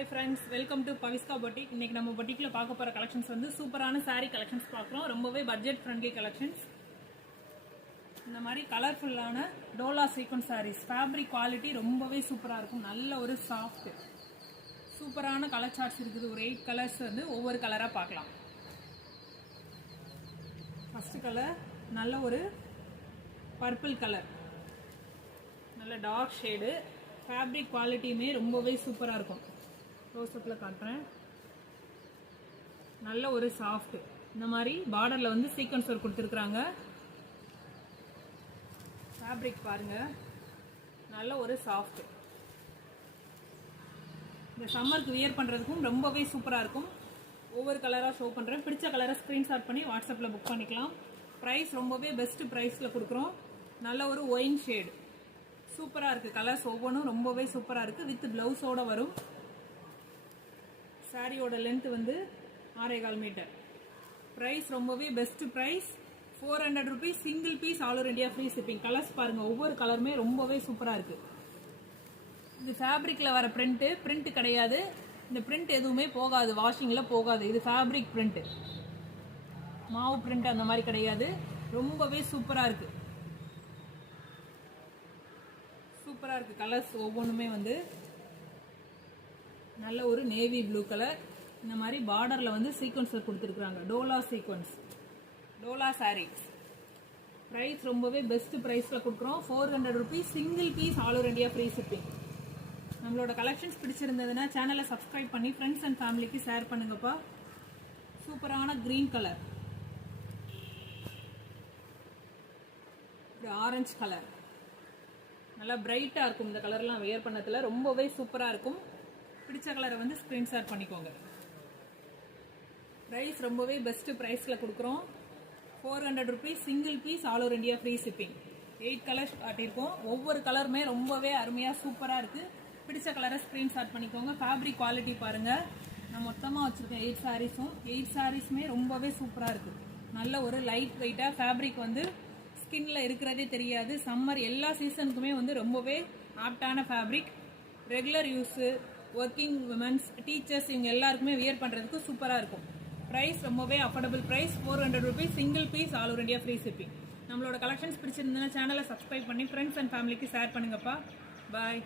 Hi friends, welcome to Paviska Boutique. இன்னைக்கு நம்ம பொட்டிக்ல பார்க்க போற கலெக்ஷன்ஸ் வந்து சூப்பரான saree கலெக்ஷன்ஸ் பார்க்குறோம். ரொம்பவே பட்ஜெட் ஃப்ரெண்ட்லி கலெக்ஷன்ஸ். இந்த மாதிரி கலர்ஃபுல்லான Dola sequence sarees. Fabric quality ரொம்பவே சூப்பரா இருக்கும். நல்ல ஒரு சாஃப்ட் சூப்பரான கலர் சார்ட்ஸ் இருக்குது. ஒரு 8 கலர்ஸ் வந்து ஒவ்வொரு கலரா பார்க்கலாம். ஃபர்ஸ்ட் கலர் நல்ல ஒரு பர்பிள் கலர். நல்ல டார்க் ஷேடு. ஃபேப்ரிக் குவாலிட்டியுமே ரொம்பவே சூப்பரா இருக்கும். க்ளோஸ்அப்ல காட்டுறேன். நல்ல ஒரு சாஃப்ட். இந்த மாதிரி பார்டர்ல வந்து சீக்வென்ஸ் ஒர்க் கொடுத்துருக்காங்க. ஃபேப்ரிக் பாருங்க, நல்ல ஒரு சாஃப்ட். இந்த சம்மருக்கு வியர் பண்றதுக்கும் ரொம்பவே சூப்பரா இருக்கும். ஒவ்வொரு கலரா ஷோ பண்றேன். பிடிச்ச கலரை ஸ்கிரீன்ஷாட் பண்ணி வாட்ஸ்அப்ல புக் பண்ணிக்கலாம். பிரைஸ் ரொம்பவே பெஸ்ட் பிரைஸ்ல கொடுக்குறோம். நல்ல ஒரு ஒயின் ஷேடு சூப்பரா இருக்கு. கலர்ஸ் ஒவ்வொன்றும் ரொம்பவே சூப்பரா இருக்கு. வித் பிளவுஸோட வரும். சாரியோட லென்த் வந்து 6.25 மீட்டர். பிரைஸ் ரொம்பவே best price. 400 rupees single piece all over India free shipping. Colours பாருங்க, ஒவ்வொரு கலருமே ரொம்பவே சூப்பரா இருக்கு. இது ஃபேப்ரிக்ல வர பிரிண்ட் கிடையாது. இந்த பிரிண்ட் எதுவுமே போகாது, வாஷிங்ல போகாது. இது ஃபேப்ரிக் பிரிண்ட், மாவு பிரிண்ட் அந்த மாதிரி கிடையாது. ரொம்பவே சூப்பரா இருக்கு. சூப்பரா இருக்கு. கலர்ஸ் ஒவ்வொன்றுமே வந்து நல்ல ஒரு நேவி ப்ளூ கலர். இந்த மாதிரி பார்டர்ல வந்து சீக்வென்ஸ் கொடுத்துருக்காங்க. Dola sequence, Dola saris. Price ரொம்பவே பெஸ்ட் பிரைஸ்ல கொடுக்குறோம். 400 rupees single piece all over India free shipping. நம்மளோட கலெக்ஷன்ஸ் பிடிச்சிருந்ததுன்னா சேனலை சப்ஸ்கிரைப் பண்ணி ஃப்ரெண்ட்ஸ் அண்ட் ஃபேமிலிக்கு ஷேர் பண்ணுங்கப்பா. சூப்பரான கிரீன் கலர், ஆரஞ்சு கலர். நல்லா பிரைட்டா இருக்கும். இந்த கலர்லாம் வியர் பண்ணதுல ரொம்பவே சூப்பரா இருக்கும். பிடிச்ச கலரை வந்து ஸ்கிரீன்ஷாட் பண்ணிக்கோங்க. பிரைஸ் ரொம்பவே பெஸ்ட் பிரைஸ்ல கொடுக்குறோம். 400 rupees single piece all over India free shipping. 8 colours காட்டியிருக்கோம். ஒவ்வொரு கலருமே ரொம்பவே அருமையா சூப்பரா இருக்கு. பிடிச்ச கலரை ஸ்கிரீன்ஷாட் பண்ணிக்கோங்க. ஃபேப்ரிக் குவாலிட்டி பாருங்க. நான் மொத்தமா வச்சிருக்கேன் 8 சாரீஸும். 8 சாரீஸுமே ரொம்பவே சூப்பரா இருக்கு. நல்ல ஒரு லைட் வெயிட்டா ஃபேப்ரிக் வந்து ஸ்கின்ல இருக்கிறதே தெரியாது. சம்மர் எல்லா சீசனுக்குமே வந்து ரொம்பவே ஆப்டான fabric. Regular use, working women's, teachers இவங்க எல்லாருக்குமே வியர் பண்றதுக்கு சூப்பரா இருக்கும். பிரைஸ் ரொம்பவே affordable price. 400 rupees single piece all over India free shipping. நம்மளோட கலெக்ஷன்ஸ் பிடிச்சிருந்ததுன்னா சேனலை சப்ஸ்கிரைப் பண்ணி ஃப்ரெண்ட்ஸ் அண்ட் ஃபேமிலிக்கு ஷேர் பண்ணுங்கப்பா. பாய்.